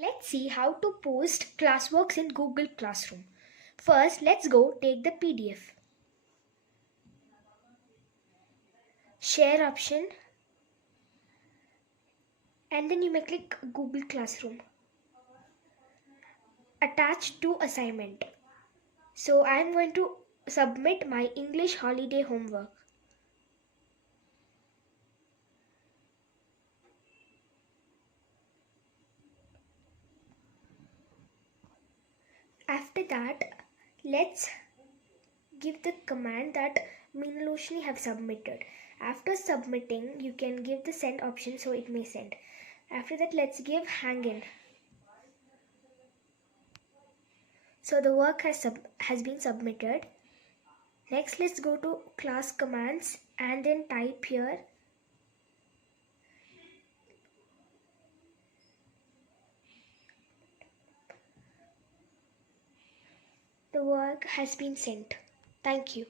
Let's see how to post classworks in Google Classroom. First, let's go take the PDF. Share option, and then you may click Google Classroom. Attach to assignment. So I am going to submit my English holiday homework. After that, let's give the command that Meenaloshni have submitted. After submitting, you can give the send option so it may send. After that, let's give hang in. So the work has been submitted. Next, let's go to class commands and then type here the work has been sent. Thank you.